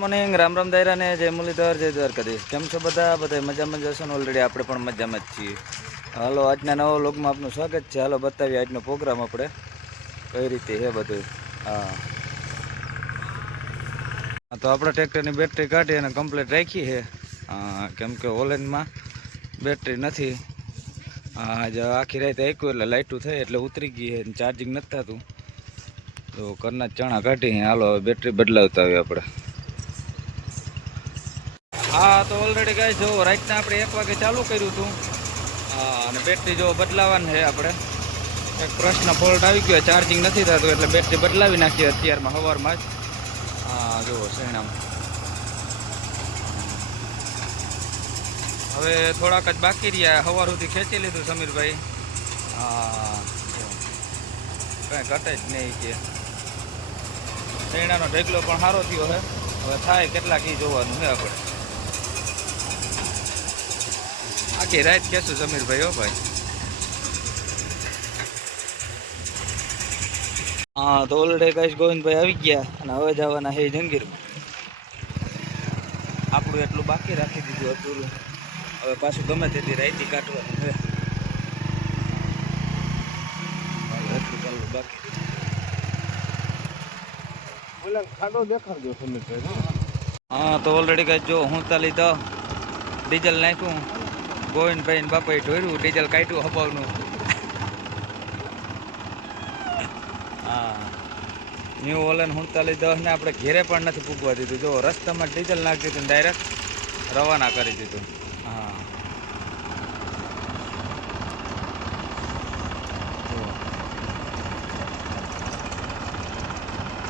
Morning Ram Ram દાયરા ને જય મુરલીધર જય દ્વારકાધીશ. કેમ છો બધા મજામાં જશો ને? ઓલરેડી આપણે પણ મજામાં જ છીએ. હાલો, આજના નવા વ્લોગમાં આપનું સ્વાગત છે. હાલો બતાવીએ આજનો પ્રોગ્રામ આપણે કઈ રીતે છે બધું. હા, તો આપણે ટ્રેક્ટરની બેટરી કાઢી અને કમ્પ્લીટ રાખી છે. કેમ કે ઓલેન્ડમાં બેટરી નથી. આખી રાત આક્યું એટલે લાઇટું થઈ એટલે ઉતરી ગઈ છે, ચાર્જિંગ નથી થતું. તો ઘરના ચણા કાઢી. હાલો બેટરી બદલાવતા આવીએ આપણે. હા, તો ઓલરેડી ગાય જો રાતના આપણે 1 વાગે ચાલુ કર્યું હતું. અને બેટરી જો બદલાવાની છે આપણે. એક પ્રશ્ન ફોલ્ટ આવી ગયો, ચાર્જિંગ નથી થતું એટલે બેટરી બદલાવી નાખીએ અત્યારમાં સવારમાં જ. જુઓ શેણામ હવે થોડાક જ બાકી રહ્યા. સવાર સુધી ખેંચી લીધું સમીરભાઈ. કાંઈ ઘટે જ નહીં કે શેણાનો ઢેગલો પણ સારો થયો છે. હવે થાય કેટલાક ઈ જોવાનું છે આપણે. આખી રાત કહેશું સમીરભાઈ. હો ભાઈ, હા, તો ઓલરેડી ગાઈસ ગોવિંદભાઈ આવી ગયા અને હવે જવાના છે જંગીરમાં. આપણું એટલું બાકી રાખી દીધું હતું. હવે પાછું ગમે તેથી રાઈતી કાઢવાનું છે. એટલું બાકી ખાડો દેખાડજો સમીરભાઈ. હા, તો ઓલરેડી ગાઈસ જો હું તાલી તો ડીઝલ નાખ્યું. ગોવિંદભાઈ ને બાપાએ ઢોર્યું, ડીઝલ કાઢ્યું હબાવનું. હા, ન્યૂ ઓલેન 3910 ને આપણે ઘેરે પણ નથી પૂગવા દીધું. જો રસ્તામાં ડીઝલ નાખી દીધું, ડાયરેક્ટ રવાના કરી દીધું. હા,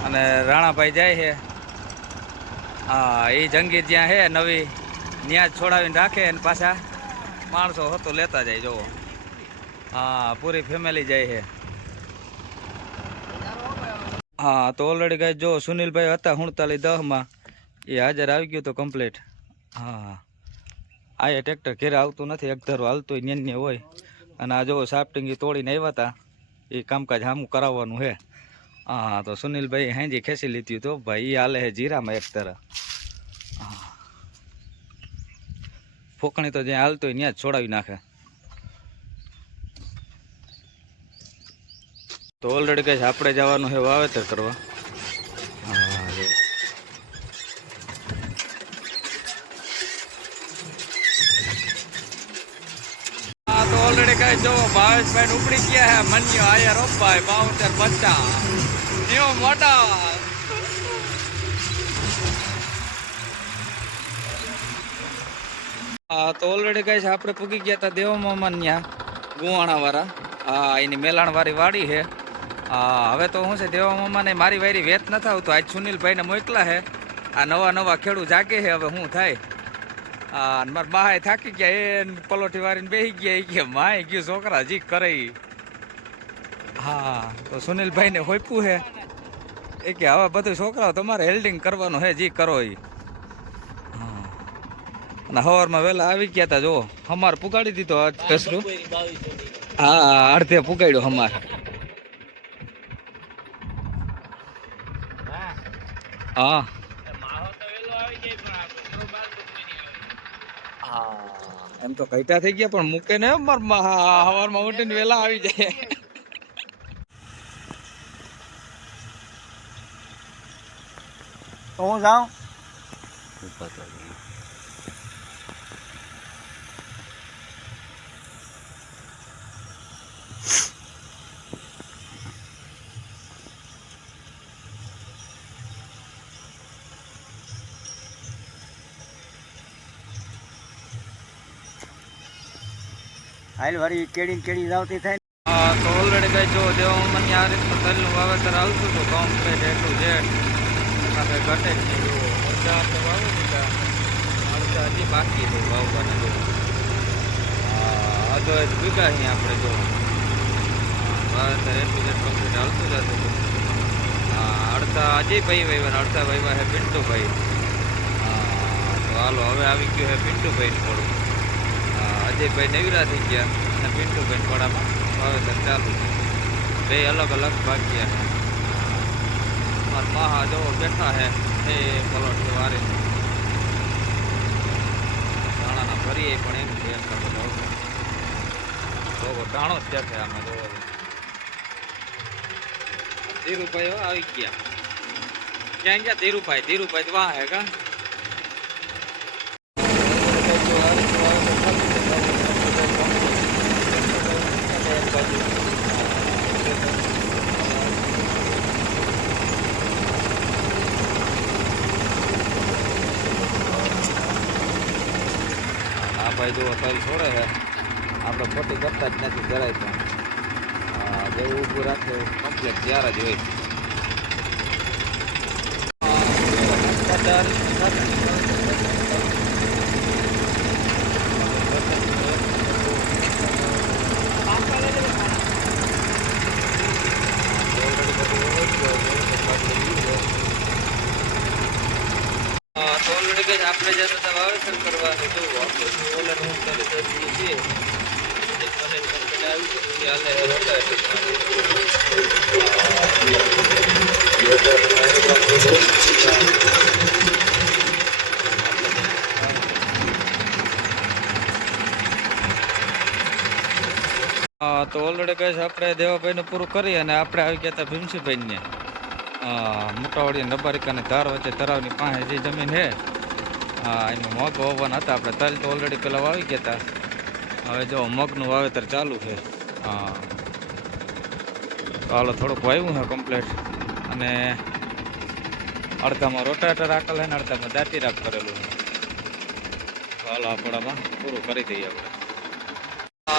અને રાણાભાઈ જાય છે. હા, એ જંગીર જ્યાં છે નવી ત્યાં જ છોડાવીને રાખે અને પાછા માણસો હતો લેતા જાય. જોવો, હા, પૂરી ફેમિલી જાય છે. હા, તો ઓલરેડી ગાય જો સુનિલભાઈ હતા 3910માં, એ હાજર આવી ગયું તો કમ્પ્લીટ. હા, આ ટ્રેક્ટર ઘેરે આવતું નથી, એક ધારો હાલતું ન્યાન્ય હોય. અને આ જો સાફ્ટિંગ તોડીને આવ્યા હતા, એ કામકાજ સામું કરાવવાનું છે. હા, તો સુનિલભાઈ હાંજી ખેંચી લીધી તો ભાઈ એ હાલે છે જીરામાં એક તરફ. ફોકણી તો જ્યાં હાલતો હોય ત્યાં જ છોડાવી નાખે. તો ઓલરેડી કઈ આપણે જવાનું છે વાવેતર કરવા. હા, તો ઓલરેડી કઈ જો ભાવેશભાઈ ઉપડી ગયા હે. મન્યો આયા રોપભાઈ 5250 ન્યુ મોટા. હા, તો ઓલરેડી કઈ આપણે પૂગી ગયા હતા દેવમામા ત્યાં ગુવાણા વાળા. હા, એની મેલાણ વાળી વાડી છે. હવે તો શું છે, દેવમામાને મારી વારી વેત નથી આવતો. આજ સુનિલભાઈને મોકલા છે. આ નવા ખેડૂત જાગે છે. હવે શું થાય? મારા બાહાએ થાકી ગયા, એ પલોઠી વાળીને બેસી ગયા. એ કે માય ગયું છોકરા જી કરે. હા, તો સુનિલભાઈને હોપ્યું છે. એ કે હવે બધું છોકરાઓ તમારે હેલ્ડિંગ કરવાનું છે, જી કરો એ. અને સવારમાં વહેલા આવી ગયા હતા. જો હમાર પુગાડી દીધો આજ કસરું. હા, અડધે પુગાડ્યો હમાર. હા, એમ તો કઈટા થઈ ગયા પણ મૂકે ને સવારમાં ઉઠીને વહેલા આવી જાય. તો હું જાઉં. હાલ વારી કેડી જાવતી થાય. હા, તો ઓલરેડી કઈ જો દેવમામાની આ રીતનું તલનું વાવેતર આવતું હતું કમ્પ્લીટ એટલું છે. એમાં કઈ ઘટે જ નહીં. અડધા આપણે વાવી દીધા, અડધા હજી બાકી છે વાવવાના. જો અડધો જ વીઘા અહીં આપણે જો વાવેતર એટલું જ કમ્પ્લીટ આવતું જ હતું. અડધા અજયભાઈ વાવ્યા, અડધા વાવ્યા છે પિન્ટુભાઈ. તો હાલો હવે આવી ગયું છે પિન્ટુભાઈ થોડું. અજયભાઈ નવીરા થઈ ગયા અને પિન્ટુભાઈ થોડામાં વાવેતર ચાલુ છે. બે અલગ અલગ ભાગ્યા છે. મારા મહા જો બેઠા છે એ પલોઠી વારે. ઘાણો જ છે આમાં જોવો ધીરુભાઈ આવી ગયા ક્યાં ગયા ધીરુભાઈ તો વાહ હે કા ભાઈ જો તલ છોડે છે આપણે ખોટી કરતા જ નથી જરાય પણ જેવું ઊભું રાખે કમ્પ્લીટ ત્યારે જ હોય ઓલરેડી કઈ આપણે જતા હતા વાવેતર કરવા તો આપણે ઓલર હું કરી છીએ તો ઓલરેડી કહે છે આપણે દેવાભાઈને પૂરું કરી અને આપણે આવી ગયા હતા ભીમસીભાઈને મોટાવાડી નબારિકાની ધાર વચ્ચે તળાવની પાસે જે જમીન છે એમાં મગ વાવવાના હતા આપણે તલ તો ઓલરેડી પેલા વાવી ગયા હતા હવે જો મગનું વાવેતર ચાલુ છે તો હાલો થોડુંક વાવ્યું છે કમ્પ્લીટ અને અડધામાં રોટાટર રાખેલ છે ને અડધામાં દાંતી રાખ કરેલું છે તો હાલો આપણામાં પૂરું કરી દઈએ આપણે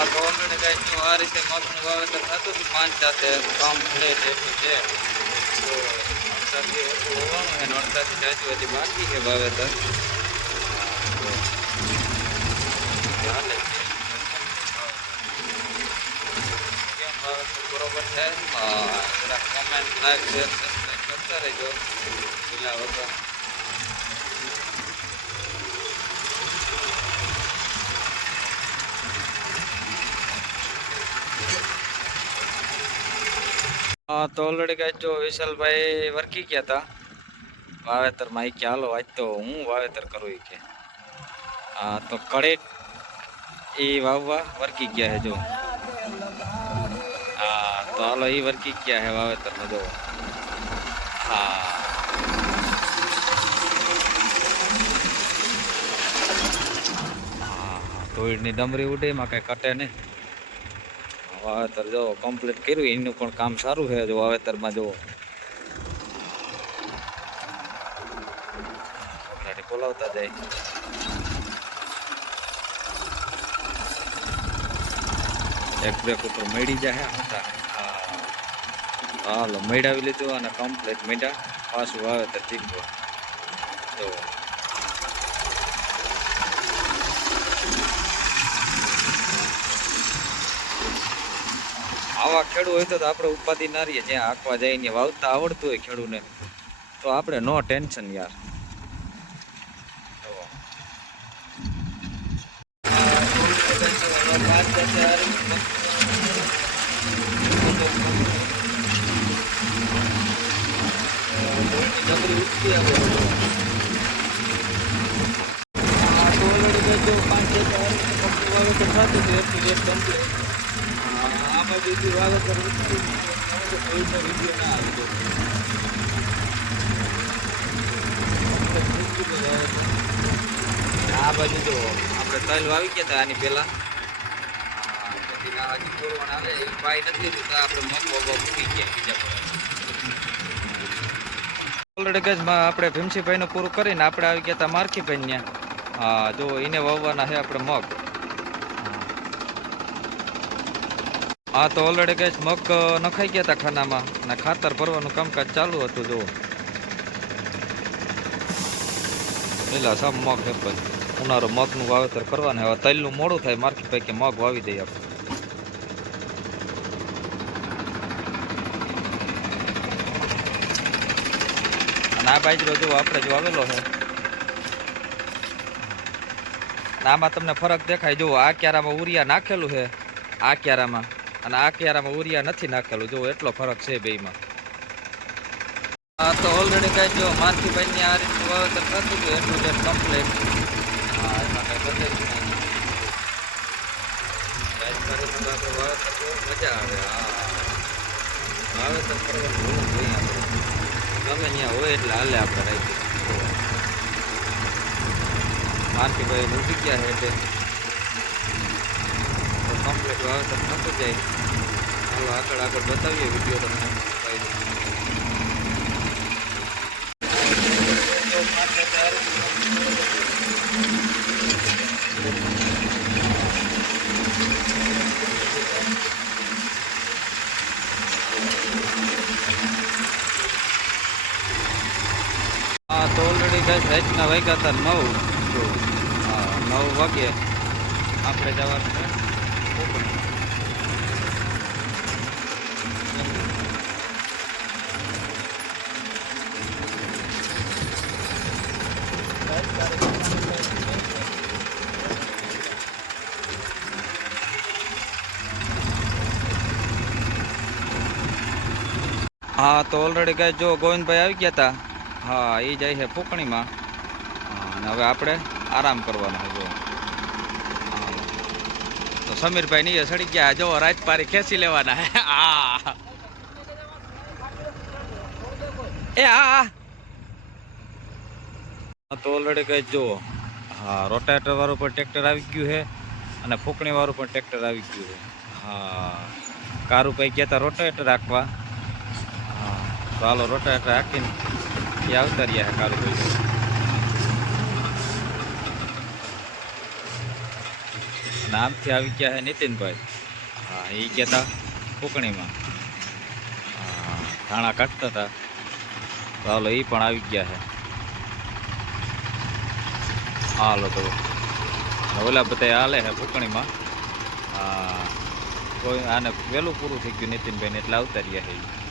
તો ઓલરેડી કઈ આ રીતે મગનું વાવેતર થતું હતું 5 સાથે કમ્પ્લીટ એટલું છે તો અડધાથી ઓછું હોવાનું છે ને અડધાથી જાજુ હજી બાકી છે વાવેતર ચાલે કેમ વાવેતર બરોબર છે થોડા કોમેન્ટ લાઈક શેર સબસ્ક્રાઈબ કરતા રહેજો પેલા વગર તો ઓલરેડી કઈ જો વિશાલભાઈ વર્કી ગયા હતા વાવેતરમાં કે હાલો આજ તો હું વાવેતર કરું કે તો કડેક એ વાવવા વર્કી ગયા છે જો તો હાલો એ વર્કી ગયા છે વાવેતરમાં જો ધોળની ડમરી ઉડે એમાં કઈ કટે નહીં વાવેતર જો કમ્પ્લીટ કર્યું એનું પણ કામ સારું છે જો વાવેતરમાં જો બોલાવતા જાય એક બ્રેક ઉપર મેળી જાય હતા હાલો મેળાવી લીધું અને કમ્પ્લીટ મેળા પાછું વાવેતર ચીકવા જો આવા ખેડૂત હોય તો આપણે ઉપાધિ ના રહીએ જ્યાં આંકવા જઈને વાવતા આવડતું હોય ખેડૂતને તો આપણે નો ટેન્શન યાર આ બાજુ જો આપણે તલ વાવી ગયા હતા આની પેલા ઓલરેડી ગજ આપણે ભીમસીભાઈનું પૂરું કરીને આપણે આવી ગયા હતા મારખીભાઈ ત્યાં જો એને વાવવાના છે આપણે મગ તો ઓલરેડી ગજ મગ નખાઈ ગયા હતા ખાનામાં અને ખાતર ભરવાનું કામકાજ ચાલુ હતું જો પેલા સબ મગ છે ઉનાળો મગનું વાવેતર કરવાનું હવે તલનું મોડું થાય મારખીભાઈ કે મગ વાવી દઈએ આપણે અને આ બાજરો જો આપણે જો આવેલો છે આમાં તમને ફરક દેખાય જો આ ક્યારામાં ઉરિયા નાખેલું છે આ ક્યારામાં અને આ ક્યારામાં ઉરિયા નથી નાખેલું જો એટલો ફરક છે બેમાં તો ઓલરેડી કઈ જો મારખીભાઈની આ રીતનું વાવેતર થતું હતું એટલું જ કમ્પ્લીટ એમાં કઈ બધે જ નહીં રાજકારીમાં તો આપણે વાવેતર બહુ મજા આવે. વાવેતર કરવાનું હોવું જોઈએ આપણે. ગમે ત્યાં હોય એટલે હાલે આપણે રાખીએ. મારતીભાઈ મૂકી ગયા છે એટલે કમ્પ્લીટ વાવેતર થતું જાય. ચાલો આગળ બતાવીએ વિડીયો તમને. હા તો ઓલરેડી કઈ રાતના વાગ્યા હતા 9. 9 વાગે આપણે જવાનું છે કોકણમાં. હા તો ઓલરેડી કઈ જો ગોવિંદભાઈ આવી ગયા હતા. હા એ જાય છે ફૂકણીમાં. અને હવે આપણે આરામ કરવાનો છે. જો તો સમીરભાઈ નીચે સડી ગયા. જો રાત પારી ખેંચી લેવાના હે. હા તો ઓલરેડી કઈ જો હા રોટાવેટર વાળું પણ ટ્રેક્ટર આવી ગયું છે અને ફૂકણી વાળું પણ ટ્રેક્ટર આવી ગયું છે. હા કારુભાઈ કહેતા રોટાવેટર રાખવા. હા તો હાલો રોટાવેટર રાખીને એ આવતા રહ્યા છે કારુભાઈ. અને આમથી આવી ગયા છે નીતિનભાઈ. હા એ કહેતા ફૂકણીમાં ધાણા કાઢતા હતા. તો હાલો એ પણ આવી ગયા છે. હાલો તો ઓલા બધા હાલે છે ફૂકણીમાં. કોઈ આને વહેલું પૂરું થઈ ગયું નીતિનભાઈને એટલે આવતા રહ્યા છે.